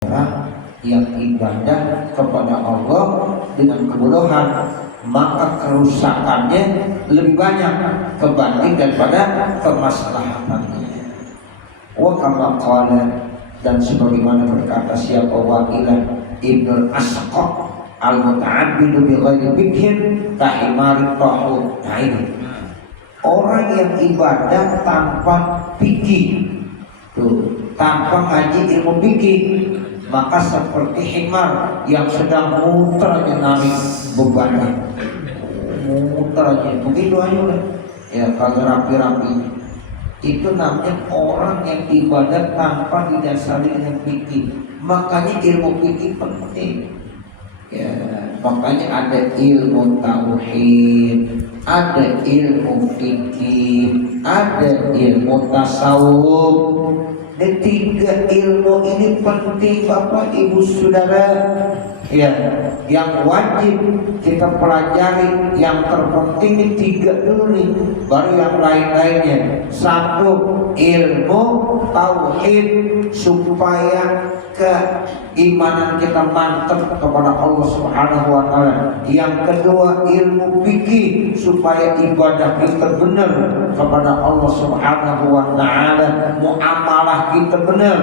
orang yang ibadah kepada Allah dengan kebodohan, maka kerusakannya lebih banyak kebanding daripada kemaslahatannya. Wa kama qala, dan sebagaimana berkata siapa Waqilah Ibnu Asqa, al-muta'abbidu bi ghairi fikhin kahimari tahu. Nah ini orang yang ibadah tanpa fikih, tuh, tanpa ngaji ilmu fikih, maka seperti himar yang sedang muter aja narik bebannya, muter aja begitu aja udah, ya kagak rapi-rapi. Itu namanya orang yang ibadah tanpa didasari dengan fikih. Makanya ilmu fikih penting. Ya, makanya ada ilmu tauhid, ada ilmu fikih, ada ilmu tasawuf. Dan tiga ilmu ini penting Bapak Ibu Saudara, ya, yang wajib kita pelajari. Yang terpenting ini tiga dulu nih, baru yang lain-lainnya. Satu, ilmu tauhid supaya keimanan kita mantap kepada Allah Subhanahu wa taala. Yang kedua, ilmu fikih supaya ibadah kita benar kepada Allah Subhanahu wa taala, muamalah kita benar,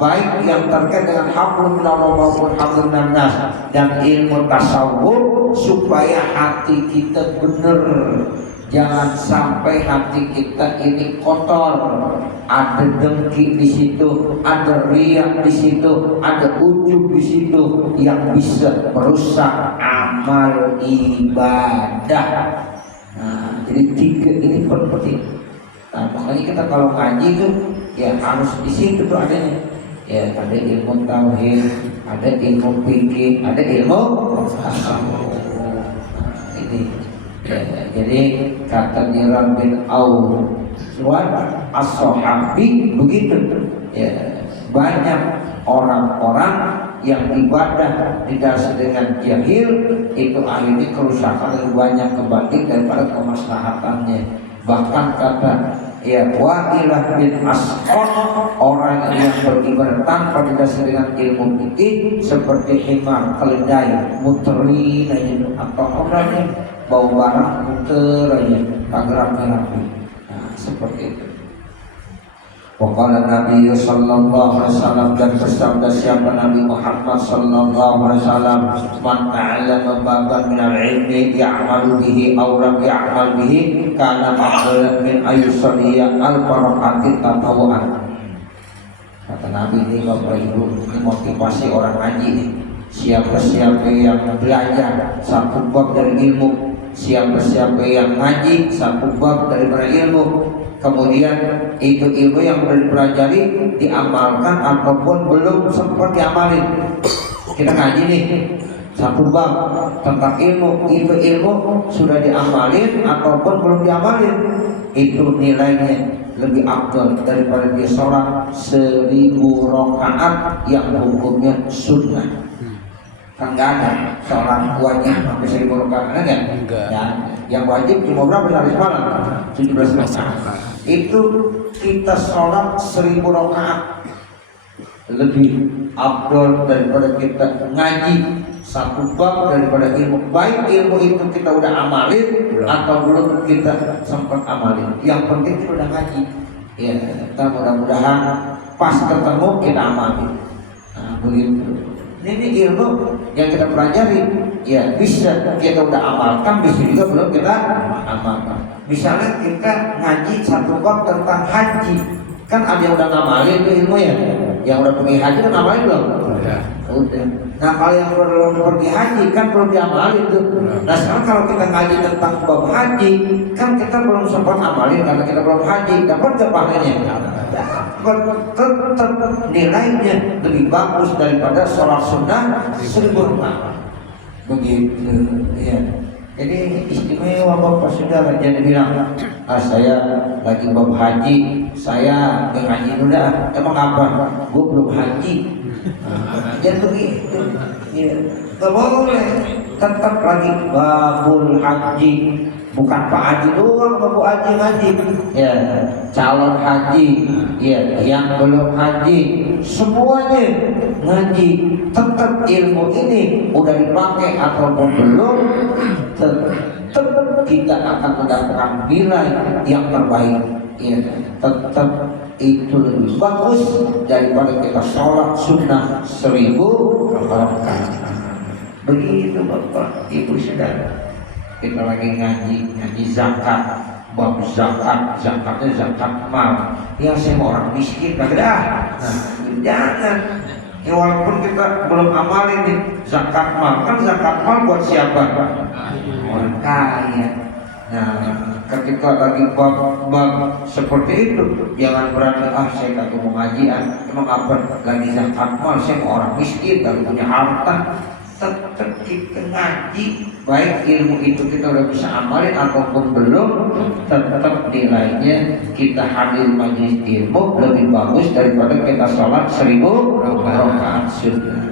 baik yang terkait dengan hablum minallah maupun hablum minannas. Dan ilmu tasawuf supaya hati kita benar. Jangan sampai hati kita ini kotor, ada dengki di situ, ada riak di situ, ada ujub di situ yang bisa merusak amal ibadah. Nah, jadi tiga ini penting. Nah, makanya kita kalau ngaji itu ya harus di situ tuh adanya. Ya, ada ilmu tauhid, ada ilmu fikih, ada ilmu tasawuf. Ini. Ya, jadi kata Niran bin Auf as-sahabi begitu, ya, banyak orang-orang yang ibadah didasari dengan jahil, itu akhirnya kerusakan lebih banyak kebanding daripada kemaslahatannya. Bahkan kata ya Waqilah bin Asqa, orang yang beribadah tanpa didasari dengan ilmu fikih seperti himar, keledai, muterin aja, atau orangnya bau barang muter aja, kagak rapi. Nah, seperti itu. Waqala Nabi sallallahu alaihi wasallam, dan bersabda siapa Nabi Muhammad sallallahu alaihi wasallam, man ta'allama baban min al-ilmi ya'malu bihi aw lam ya'mal bihi kana afdal min ayyusalliya al-faraqatin tatawu'an. Kata Nabi ini Bapak Ibu, ini motivasi orang ngaji nih. Siapa-siapa yang belajar satu bab dari ilmu, siapa-siapa yang ngaji satu bab dari ilmu, kemudian itu ilmu yang dipelajari diamalkan ataupun belum sempat diamalin. Kita ngaji nih satu bab tentang ilmu, itu ilmu sudah diamalin ataupun belum diamalin, itu nilainya lebih afdal daripada dia sholat 1000 rakaat yang hukumnya sunnah. Kan nggak ada sholat wajib sampai 1000 rakaat, ada nggak? Ya, yang wajib cuma berapa hari semalam? 17 rakaat. Itu kita sholat 1000 rakaat lebih afdal daripada kita ngaji satu bab daripada ilmu. Baik ilmu itu kita udah amalin atau belum kita sempat amalin, yang penting kita udah ngaji. Ya, kita mudah-mudahan pas ketemu kita amalin. Nah, begitu. Ini ilmu yang kita pelajari, ya bisa kita udah amalkan, bisa juga belum kita amalkan. Misalnya kita ngaji satu bab tentang haji, kan ada yang udah ngamalin itu ilmu ya, yang udah pergi haji kan ngamalin belum? Ya. Udah. Nah kalau yang belum pergi haji kan belum diamalin tuh. Nah sekarang kalau kita ngaji tentang bab haji, kan kita belum sempat amalin karena kita belum haji, dapat nggak pahalanya? Tetap nilainya lebih bagus daripada sholat sunnah 1000 rakaat. Begitu, ya. Jadi istimewa Bapak Saudara. Jangan bilang, saya lagi bab haji, saya ngaji dulu dah. Emang apa? Gue belum haji. Jangan begitu. Ya, gak boleh. Tetap lagi babul haji. Bukan Pak Haji doang, Bu Haji ngaji, ya calon haji, ya yang belum haji, semuanya ngaji. Tetap ilmu ini udah dipakai ataupun belum, tetap kita akan mendapatkan nilai yang terbaik. Ya, tetap itu lebih bagus daripada kita sholat sunnah 1000 rakaat. Begitu Bapak Ibu Saudara. Kita lagi ngaji zakat, bab zakat, zakatnya zakat mal. Ya saya mau orang miskin kagak dah. Nah, jangan. Ya walaupun kita belum amalin nih zakat mal, kan zakat mal buat siapa? Orang kaya. Nah, ketika lagi bab seperti itu, jangan berani saya kagak mau ngajian. Emang apa? Lagi zakat mal, saya mau orang miskin, kagak punya harta. Tetap kita ngaji, baik ilmu itu kita udah bisa amalin ataupun belum, tetap nilainya kita hadir majelis ilmu lebih bagus daripada kita sholat 1000 rakaat sunnah.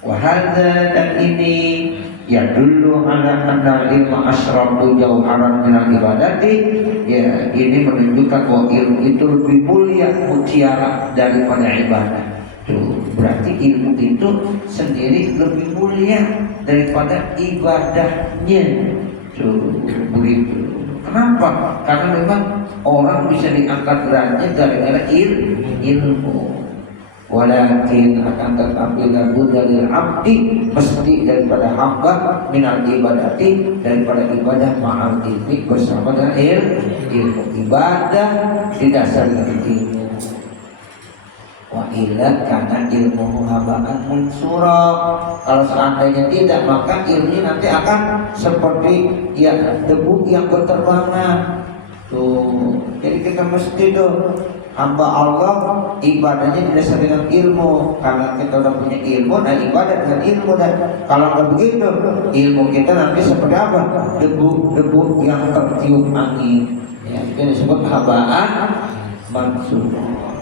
Wahada, dan ini ya dulu ala anna ilmu asrafu jauharan minal ibadati. Ya, ini menunjukkan bahwa ilmu itu lebih mulia mutiara daripada ibadah. Tuh, berarti ilmu itu sendiri lebih mulia daripada ibadahnya. Tuh, begitu. Kenapa? Karena memang orang bisa diangkat derajat gara-gara ilmu. Walakin akan tetapi lagu dari abdi mesti daripada hamba minal ibadati, daripada ibadah ma'al ilmi bersama dengan ilmu. Ibadah didasarkan ilmu. Wa illa karena ilmu habaan mansura. Kalau seandainya tidak, maka ilmu nanti akan seperti ya debu yang berterbangan. Tuh, jadi kita mesti tuh hamba Allah ibadahnya didasarkan dengan ilmu. Karena kita udah punya ilmu, nah ibadah dengan ilmu. Dan kalau nggak begitu, ilmu kita nanti seperti apa? Debu yang tertiup angin. Ya, itu disebut habaan mansura.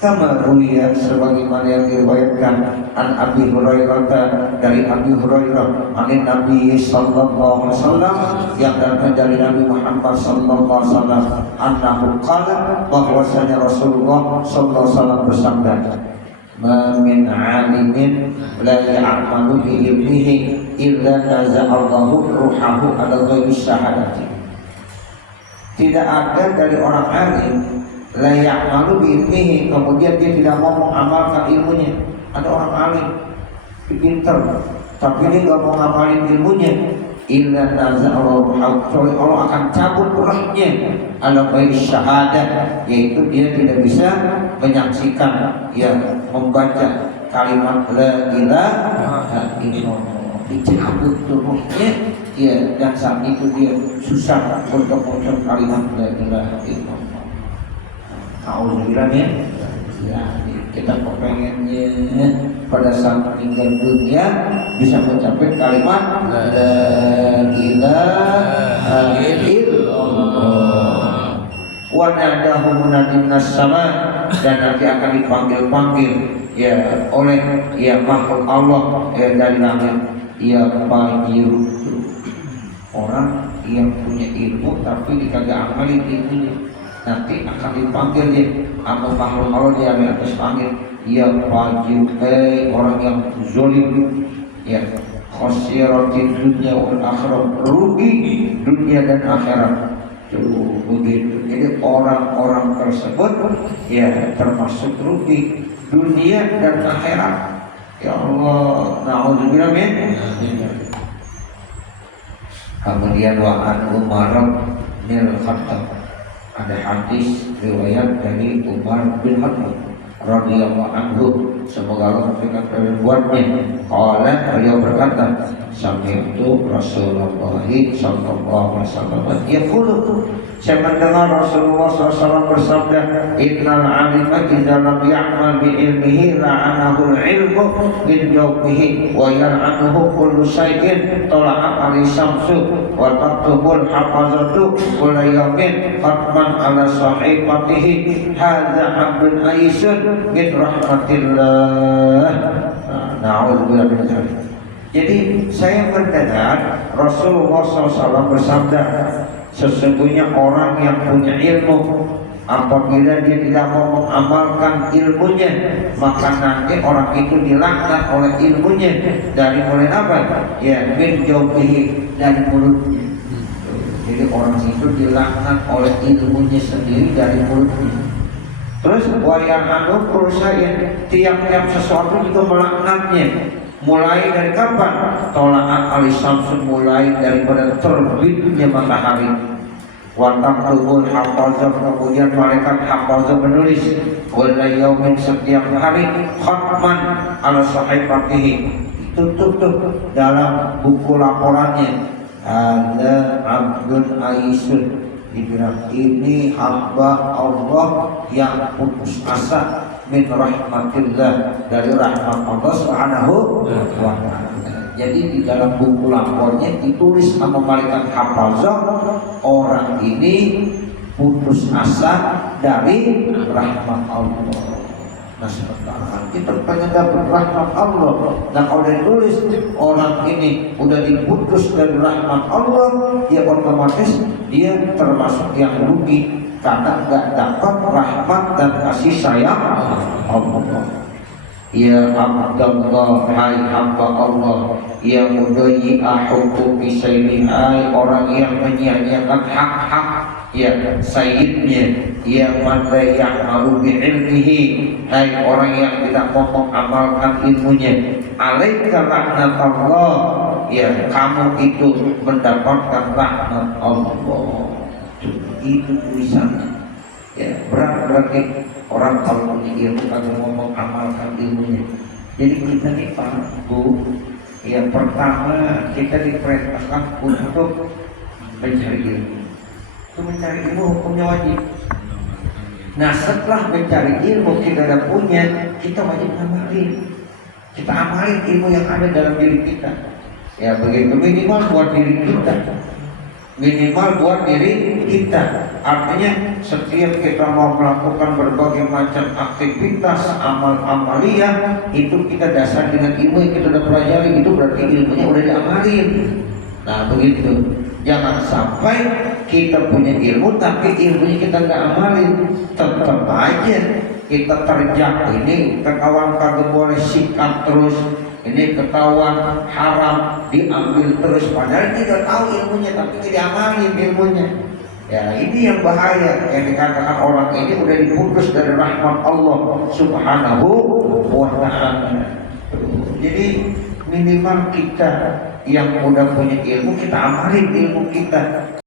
Kama ruya sebagaimana yang diriwayatkan an Abi Hurairah, dari Abi Hurairah anin Nabi sallallahu alaihi wasallam, yang dari Nabi Muhammad sallallahu alaihi wasallam, annahu qala, bahwasanya Rasulullah sallallahu alaihi wasallam bersabda, ma min 'alimin la ya'malu bi ilmihi illa naza'allahu ruhahu ala ghairi syahadati. Tidak ada dari orang alim layak malu biilmihi, kemudian dia tidak mau mengamalkan ilmunya. Ada orang alim, pintar, tapi dia nggak mau ngamalin ilmunya. Illa naza'allahu ruhahu, Allah akan cabut ruhnya ala ghairi syahadah, yaitu dia tidak bisa menyaksikan, ya membaca kalimat la ilaha illallah. Dicabut ruhnya, ya, dan saat itu dia susah untuk mengucap kalimat la ilaha illallah. Alhamdulillahnya, ya, kita kepengennya pada saat meninggal dunia bisa mencapai kalimat la ilaha illallah. Wa nadahu munadin nas-sama, dan nanti akan dipanggil ya oleh ya makhluk Allah dari langit, ya panggil orang yang punya ilmu tapi dikagak amalin ilmunya. Nanti akan dipanggil dia sama makhluk Allah, dia di atas panggil, ya fajir, orang yang zolim, ya khosiratin dunia wal akhirat, rugi dunia dan akhirat. Tuh, begitu. Jadi orang-orang tersebut ya termasuk rugi dunia dan akhirat. Ya Allah, na'udzubillah min. Kemudian wa an Umar bin Khattab, ada hadis riwayat dari Umar bin Khattab radhiyallahu anhu, semoga Allah memberikan keridhaannya. Qala, beliau berkata, sami'tu Rasulullah sallallahu alaihi wasallam yaqulu, saya mendengar Rasulullah SAW bersabda, innal alima idza lam ya'mal bi ilmihi la'anahu al-ilmu min jawfihi wa yal'anuhu kullu shay'in tala'at alaihi syamsu wa taqtubul hafazatu kulla yawmin qatman ala sahifatihi hadza abdun aisyun min rahmatillah. Na'udzubillah min dzalik. Jadi saya mendengar Rasulullah SAW bersabda, sesungguhnya orang yang punya ilmu apabila dia tidak mau mengamalkan ilmunya, maka nanti orang itu dilaknat oleh ilmunya. Dari mulai apa? Ya, min jawbihi, dari mulutnya. Jadi orang itu dilaknat oleh ilmunya sendiri dari mulutnya. Terus wayang anu perusahaan tiap-tiap sesuatu itu melaknatnya. Mulai dari kapan? Tola'at al-syamsu, mulai daripada terbitnya matahari. Watak tubul hafazah, kemudian malaikat hafazah menulis wala yaumin, setiap hari, khatman ala sahifatihi, tutup dalam buku laporannya, ada abdun aisyun, dibilang ini hamba Allah yang putus asa min rahmatillah, dari rahmat Allah Subhanahu wa ta'ala. Jadi di dalam buku lapornya ditulis sama malaikat hafazah, orang ini putus asa dari rahmat Allah. Nah sementara kita pengen dapat rahmat Allah, dan kalau ditulis orang ini udah diputus dari rahmat Allah, ya otomatis dia termasuk yang rugi karena nggak dapat rahmat dan kasih sayang Allah. Ya Abdullah, hai hamba Allah, ya mudayyi'a huquqi sayyidi, hai orang yang menyia-nyiakan hak-hak ya sayyidnya, ya man la ya'malu bi ilmihi, hai orang yang tidak mau mengamalkan ilmunya, alaika laknatullah, ya kamu itu mendapatkan laknat Allah. Itu tulisannya. Ya, berarti orang kalau punya ilmu kagak mau mengamalkan ilmunya. Jadi kita nih Pak Bu, ya pertama kita diperintahkan untuk mencari ilmu. Itu mencari ilmu hukumnya wajib. Nah setelah mencari ilmu kita udah punya, kita wajib amalin. Kita amalin ilmu yang ada dalam diri kita. Ya begitu, minimal buat diri kita. Minimal buat diri kita. Artinya setiap kita mau melakukan berbagai macam aktivitas amal amaliyah, itu kita dasar dengan ilmu yang kita udah pelajari, itu berarti ilmunya udah diamalin. Nah begitu. Jangan sampai kita punya ilmu tapi ilmunya kita nggak amalin. Tetap aja kita terjak, ini ketahuan kagak boleh sikat terus, ini ketahuan haram diambil terus, padahal kita tahu ilmunya tapi tidak diamalin ilmunya. Ya ini yang bahaya, yang dikatakan orang ini udah diputus dari rahmat Allah Subhanahu wa ta'ala. Jadi minimal kita yang udah punya ilmu, kita amalin ilmu kita.